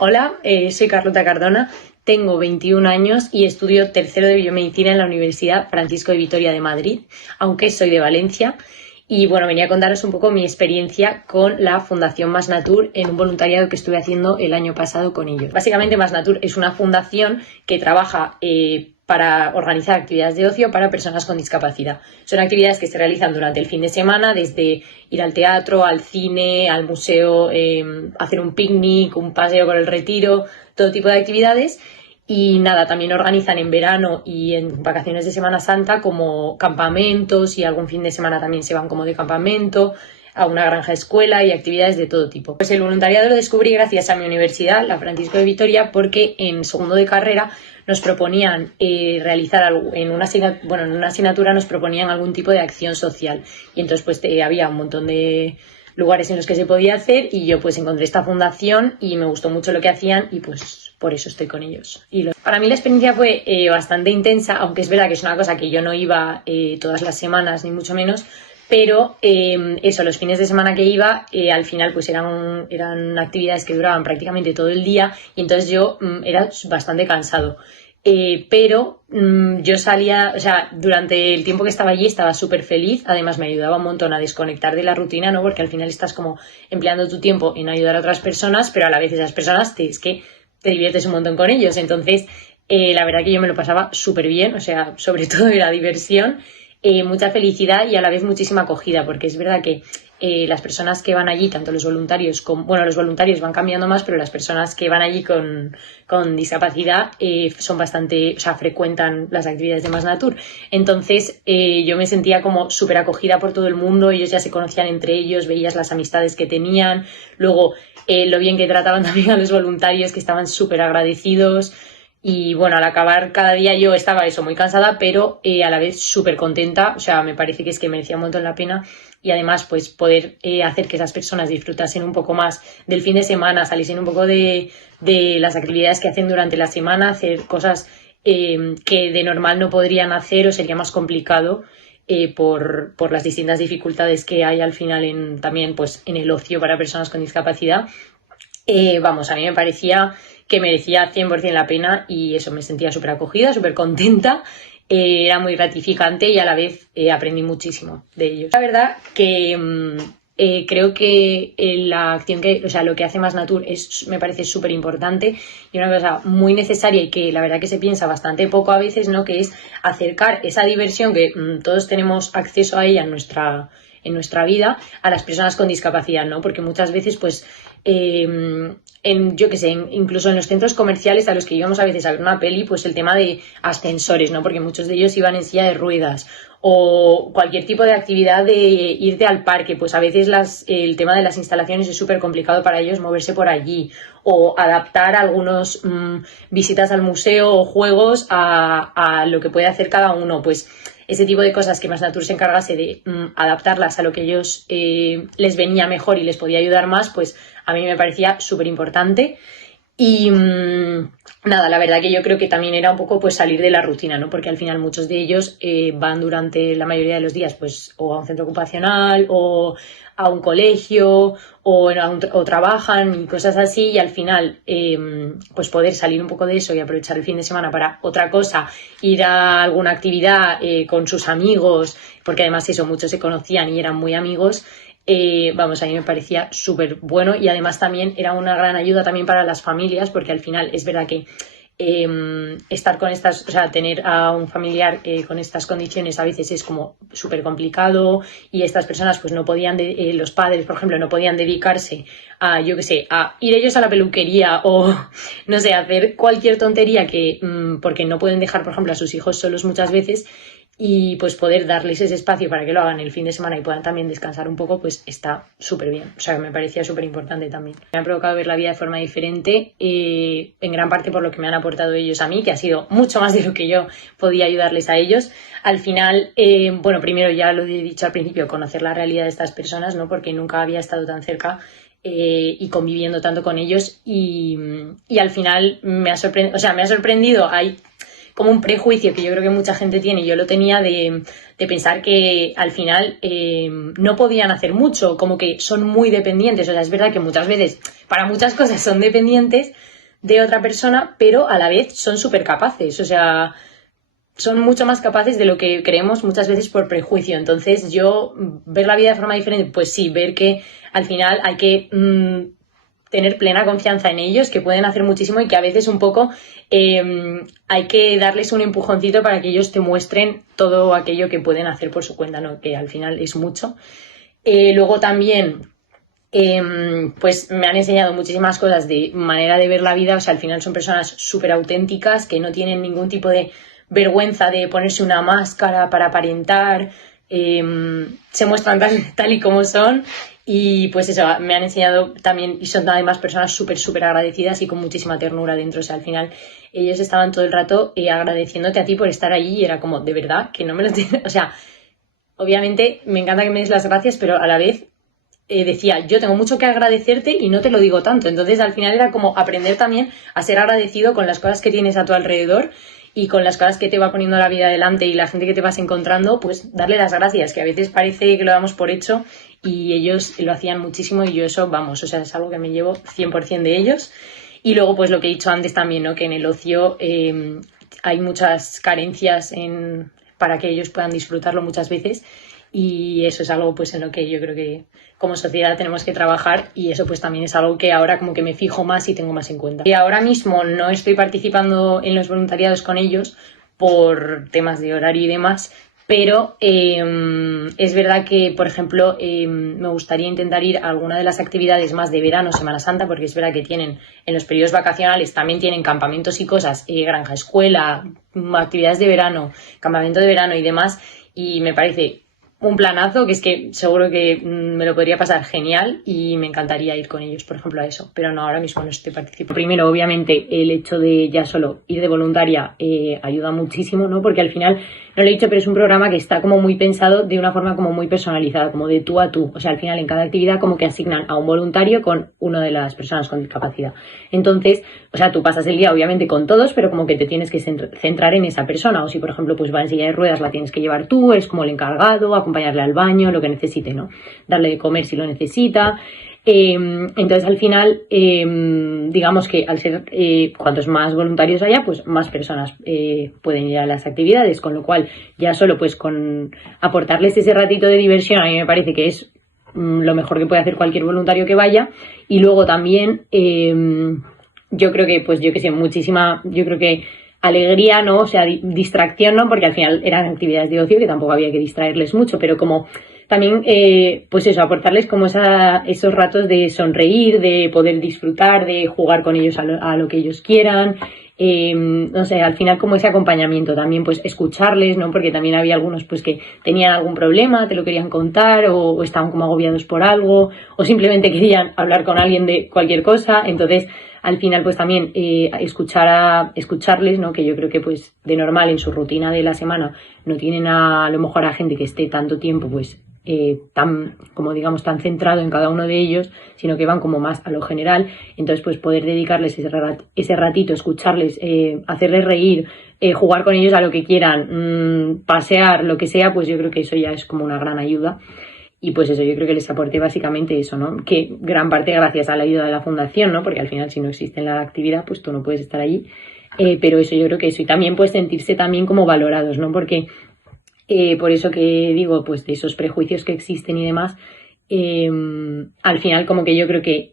Hola, soy Carlota Cardona, tengo 21 años y estudio tercero de biomedicina en la Universidad Francisco de Vitoria de Madrid, aunque soy de Valencia. Y bueno, venía a contaros un poco mi experiencia con la Fundación Más Natur en un voluntariado que estuve haciendo el año pasado con ellos. Básicamente Más Natur es una fundación que trabaja para organizar actividades de ocio para personas con discapacidad. Son actividades que se realizan durante el fin de semana, desde ir al teatro, al cine, al museo, hacer un picnic, un paseo por el Retiro, todo tipo de actividades. Y nada, también organizan en verano y en vacaciones de Semana Santa como campamentos, y algún fin de semana también se van como de campamento a una granja escuela y actividades de todo tipo. Pues el voluntariado lo descubrí gracias a mi universidad, la Francisco de Vitoria, porque en segundo de carrera nos proponían realizar en una asignatura nos proponían algún tipo de acción social, y entonces pues había un montón de lugares en los que se podía hacer, y yo pues encontré esta fundación y me gustó mucho lo que hacían y pues por eso estoy con ellos. Para mí la experiencia fue bastante intensa, aunque es verdad que es una cosa que yo no iba todas las semanas ni mucho menos, pero los fines de semana que iba al final pues eran actividades que duraban prácticamente todo el día, y entonces yo era bastante cansado. Pero yo salía, o sea, durante el tiempo que estaba allí estaba súper feliz. Además me ayudaba un montón a desconectar de la rutina, ¿no? Porque al final estás como empleando tu tiempo en ayudar a otras personas, pero a la vez esas personas es que te diviertes un montón con ellos. Entonces la verdad que yo me lo pasaba súper bien, o sea, sobre todo era diversión, mucha felicidad y a la vez muchísima acogida, porque es verdad que las personas que van allí, tanto los voluntarios como, bueno, los voluntarios van cambiando más, pero las personas que van allí con discapacidad son bastante, o sea, frecuentan las actividades de Más Natur. Entonces yo me sentía como súper acogida por todo el mundo, ellos ya se conocían entre ellos, veías las amistades que tenían, luego lo bien que trataban también a los voluntarios, que estaban súper agradecidos. Y bueno, al acabar cada día yo estaba muy cansada, pero a la vez súper contenta. O sea, me parece que es que merecía un montón la pena, y además pues poder hacer que esas personas disfrutasen un poco más del fin de semana, saliesen un poco de las actividades que hacen durante la semana, hacer cosas que de normal no podrían hacer o sería más complicado por las distintas dificultades que hay al final también pues en el ocio para personas con discapacidad. A mí me parecía que merecía 100% la pena, y eso, me sentía súper acogida, súper contenta, era muy gratificante y a la vez aprendí muchísimo de ellos. La verdad que creo que la acción lo que hace Más Natur me parece súper importante y una cosa muy necesaria, y que la verdad que se piensa bastante poco a veces, ¿no? Que es acercar esa diversión que todos tenemos acceso a ella en nuestra vida, a las personas con discapacidad, ¿no? Porque muchas veces pues yo qué sé, incluso en los centros comerciales a los que íbamos a veces a ver una peli, pues el tema de ascensores, ¿no? Porque muchos de ellos iban en silla de ruedas, o cualquier tipo de actividad de irte al parque, pues a veces el tema de las instalaciones es súper complicado para ellos moverse por allí, o adaptar algunos visitas al museo o juegos a lo que puede hacer cada uno. Pues ese tipo de cosas, que Más Natur se encargase de adaptarlas a lo que ellos les venía mejor y les podía ayudar más, pues a mí me parecía súper importante. Y nada, la verdad que yo creo que también era un poco pues salir de la rutina, ¿no? Porque al final muchos de ellos van durante la mayoría de los días pues o a un centro ocupacional o a un colegio o trabajan y cosas así, y al final pues poder salir un poco de eso y aprovechar el fin de semana para otra cosa, ir a alguna actividad con sus amigos, porque además eso, muchos se conocían y eran muy amigos. A mí me parecía súper bueno, y además también era una gran ayuda también para las familias, porque al final es verdad que estar con tener a un familiar con estas condiciones a veces es como súper complicado, y estas personas pues no podían, los padres por ejemplo no podían dedicarse a, yo qué sé, a ir ellos a la peluquería o no sé, hacer cualquier tontería porque no pueden dejar por ejemplo a sus hijos solos muchas veces, y pues poder darles ese espacio para que lo hagan el fin de semana y puedan también descansar un poco, pues está súper bien. O sea, me parecía súper importante también. Me ha provocado ver la vida de forma diferente, en gran parte por lo que me han aportado ellos a mí, que ha sido mucho más de lo que yo podía ayudarles a ellos. Al final, primero, ya lo he dicho al principio, conocer la realidad de estas personas, ¿no? Porque nunca había estado tan cerca y conviviendo tanto con ellos, y al final me ha sorprendido. Hay como un prejuicio que yo creo que mucha gente tiene, yo lo tenía de pensar que al final no podían hacer mucho, como que son muy dependientes. O sea, es verdad que muchas veces, para muchas cosas son dependientes de otra persona, pero a la vez son súper capaces. O sea, son mucho más capaces de lo que creemos muchas veces por prejuicio. Entonces yo, ver la vida de forma diferente, pues sí, ver que al final hay que tener plena confianza en ellos, que pueden hacer muchísimo y que a veces un poco hay que darles un empujoncito para que ellos te muestren todo aquello que pueden hacer por su cuenta, ¿no? Que al final es mucho. Luego también pues me han enseñado muchísimas cosas de manera de ver la vida. O sea, al final son personas súper auténticas que no tienen ningún tipo de vergüenza de ponerse una máscara para aparentar, se muestran tal y como son. Y pues eso, me han enseñado también, y son además personas súper agradecidas y con muchísima ternura dentro. O sea, al final ellos estaban todo el rato agradeciéndote a ti por estar allí, y era como, de verdad, que no me lo tienes. O sea, obviamente me encanta que me des las gracias, pero a la vez decía, yo tengo mucho que agradecerte y no te lo digo tanto. Entonces al final era como aprender también a ser agradecido con las cosas que tienes a tu alrededor y con las cosas que te va poniendo la vida adelante y la gente que te vas encontrando, pues darle las gracias, que a veces parece que lo damos por hecho y ellos lo hacían muchísimo. Y yo eso, vamos, o sea, es algo que me llevo 100% de ellos. Y luego pues lo que he dicho antes también, ¿no? Que en el ocio hay muchas carencias para que ellos puedan disfrutarlo muchas veces, y eso es algo pues en lo que yo creo que como sociedad tenemos que trabajar, y eso pues también es algo que ahora como que me fijo más y tengo más en cuenta. Y ahora mismo no estoy participando en los voluntariados con ellos por temas de horario y demás, pero es verdad que, por ejemplo, me gustaría intentar ir a alguna de las actividades más de verano, Semana Santa, porque es verdad que tienen, en los periodos vacacionales también tienen campamentos y cosas, granja escuela, actividades de verano, campamento de verano y demás, y me parece un planazo, que es que seguro que me lo podría pasar genial y me encantaría ir con ellos, por ejemplo, a eso, pero no, ahora mismo no estoy participando. Primero, obviamente, el hecho de ya solo ir de voluntaria ayuda muchísimo, ¿no? Porque al final, no lo he dicho, pero es un programa que está como muy pensado de una forma como muy personalizada, como de tú a tú. O sea, al final en cada actividad como que asignan a un voluntario con una de las personas con discapacidad. Entonces, o sea, tú pasas el día obviamente con todos, pero como que te tienes que centrar en esa persona. O si, por ejemplo, pues va en silla de ruedas, la tienes que llevar tú, eres como el encargado, acompañarle al baño, lo que necesite, ¿no? Darle de comer si lo necesita. Entonces al final digamos que al ser cuantos más voluntarios haya, pues más personas pueden ir a las actividades, con lo cual ya solo pues con aportarles ese ratito de diversión a mí me parece que es lo mejor que puede hacer cualquier voluntario que vaya. Y luego también yo creo que pues yo que sé, muchísima, yo creo que alegría, ¿no? O sea, distracción, ¿no? Porque al final eran actividades de ocio que tampoco había que distraerles mucho, pero como también, pues eso, aportarles como esos ratos de sonreír, de poder disfrutar, de jugar con ellos a lo que ellos quieran. No sé, al final como ese acompañamiento también, pues escucharles, ¿no? Porque también había algunos pues que tenían algún problema, te lo querían contar, o estaban como agobiados por algo, o simplemente querían hablar con alguien de cualquier cosa. Entonces, al final pues también escucharles, ¿no? Que yo creo que pues de normal en su rutina de la semana no tienen a lo mejor a gente que esté tanto tiempo pues tan, como digamos, tan centrado en cada uno de ellos, sino que van como más a lo general. Entonces pues poder dedicarles ese ratito, escucharles, hacerles reír, jugar con ellos a lo que quieran, pasear, lo que sea, pues yo creo que eso ya es como una gran ayuda. Y pues eso, yo creo que les aporté básicamente eso, ¿no? Que gran parte gracias a la ayuda de la fundación, ¿no? Porque al final si no existe la actividad, pues tú no puedes estar allí. Pero eso, yo creo que eso. Y también pues sentirse también como valorados, ¿no? Porque por eso que digo, pues de esos prejuicios que existen y demás, al final como que yo creo que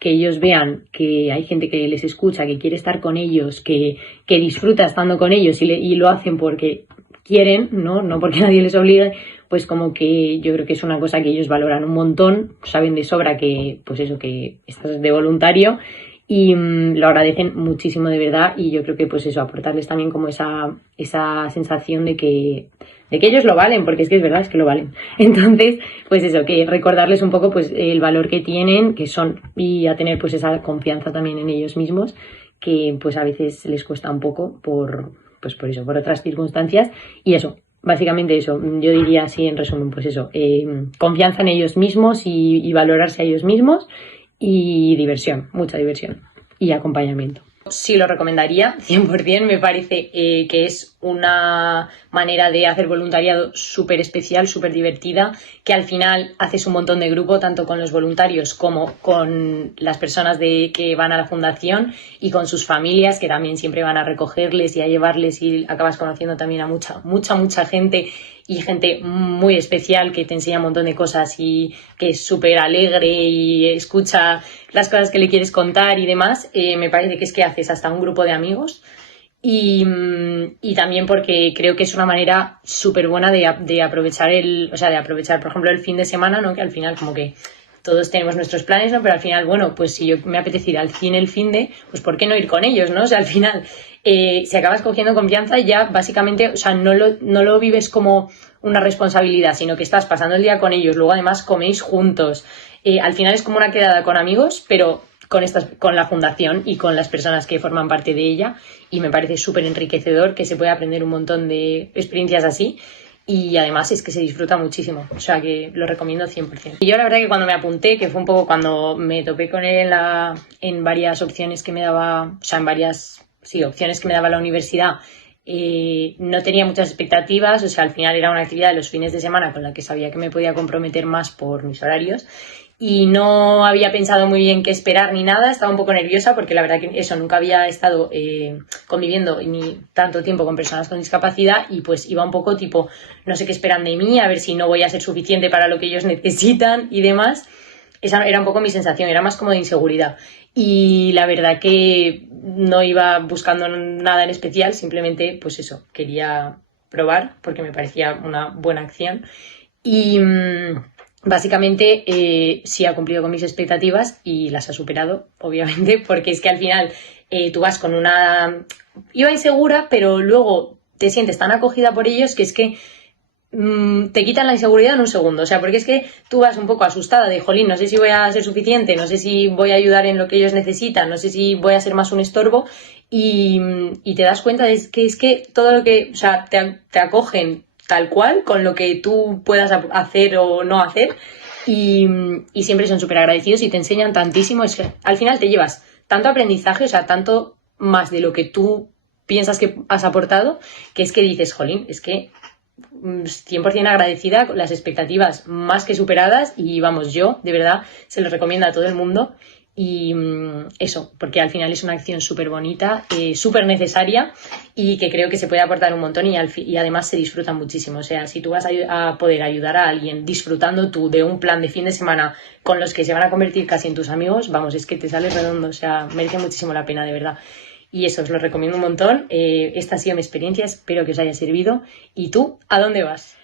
ellos vean que hay gente que les escucha, que quiere estar con ellos, que disfruta estando con ellos y lo hacen porque quieren, no porque nadie les obligue, pues como que yo creo que es una cosa que ellos valoran un montón, saben de sobra que, pues eso, que estás de voluntario y lo agradecen muchísimo de verdad. Y yo creo que pues eso, aportarles también como esa sensación de que ellos lo valen, porque es que es verdad, es que lo valen. Entonces, pues eso, que recordarles un poco pues el valor que tienen, que son, y a tener pues esa confianza también en ellos mismos, que pues a veces les cuesta un poco por eso, por otras circunstancias. Y eso, básicamente eso, yo diría así en resumen, pues eso, confianza en ellos mismos y valorarse a ellos mismos, y diversión, mucha diversión y acompañamiento. Sí lo recomendaría, 100%. Me parece que es una manera de hacer voluntariado súper especial, súper divertida, que al final haces un montón de grupo, tanto con los voluntarios como con las personas que van a la fundación y con sus familias, que también siempre van a recogerles y a llevarles, y acabas conociendo también a mucha gente, y gente muy especial que te enseña un montón de cosas y que es súper alegre y escucha las cosas que le quieres contar y demás. Me parece que es que haces hasta un grupo de amigos. Y también porque creo que es una manera súper buena de aprovechar de aprovechar, por ejemplo, el fin de semana, ¿no? Que al final como que todos tenemos nuestros planes, ¿no? Pero al final, bueno, pues si yo me apetece ir al cine el fin de, pues ¿por qué no ir con ellos, ¿no? O sea, al final, si acabas cogiendo confianza, ya básicamente, o sea, no lo vives como una responsabilidad, sino que estás pasando el día con ellos, luego además coméis juntos. Al final es como una quedada con amigos, pero con la fundación y con las personas que forman parte de ella, y me parece súper enriquecedor, que se puede aprender un montón de experiencias así, y además es que se disfruta muchísimo, o sea que lo recomiendo 100%. Y yo la verdad que cuando me apunté, que fue un poco cuando me topé con él en varias opciones que me daba, o sea, en varias opciones que me daba la universidad, no tenía muchas expectativas, o sea, al final era una actividad de los fines de semana con la que sabía que me podía comprometer más por mis horarios, y no había pensado muy bien qué esperar ni nada, estaba un poco nerviosa porque la verdad que eso, nunca había estado conviviendo ni tanto tiempo con personas con discapacidad, y pues iba un poco tipo, no sé qué esperan de mí, a ver si no voy a ser suficiente para lo que ellos necesitan y demás. Esa era un poco mi sensación, era más como de inseguridad. Y la verdad que no iba buscando nada en especial, simplemente pues eso, quería probar porque me parecía una buena acción. Y básicamente sí ha cumplido con mis expectativas y las ha superado, obviamente, porque es que al final tú vas con una... Iba insegura, pero luego te sientes tan acogida por ellos que es que te quitan la inseguridad en un segundo. O sea, porque es que tú vas un poco asustada de, jolín, no sé si voy a ser suficiente, no sé si voy a ayudar en lo que ellos necesitan, no sé si voy a ser más un estorbo, y te das cuenta de que es que todo lo que... O sea, te acogen tal cual, con lo que tú puedas hacer o no hacer, y siempre son súper agradecidos y te enseñan tantísimo. Es que al final te llevas tanto aprendizaje, o sea, tanto más de lo que tú piensas que has aportado, que es que dices, jolín, es que 100% agradecida, con las expectativas más que superadas, y vamos, yo de verdad se los recomiendo a todo el mundo. Y eso, porque al final es una acción súper bonita, súper necesaria, y que creo que se puede aportar un montón, y además se disfruta muchísimo. O sea, si tú vas a poder ayudar a alguien disfrutando tú de un plan de fin de semana con los que se van a convertir casi en tus amigos, vamos, es que te sale redondo, o sea, merece muchísimo la pena, de verdad. Y eso, os lo recomiendo un montón. Esta ha sido mi experiencia, espero que os haya servido. ¿Y tú, a dónde vas?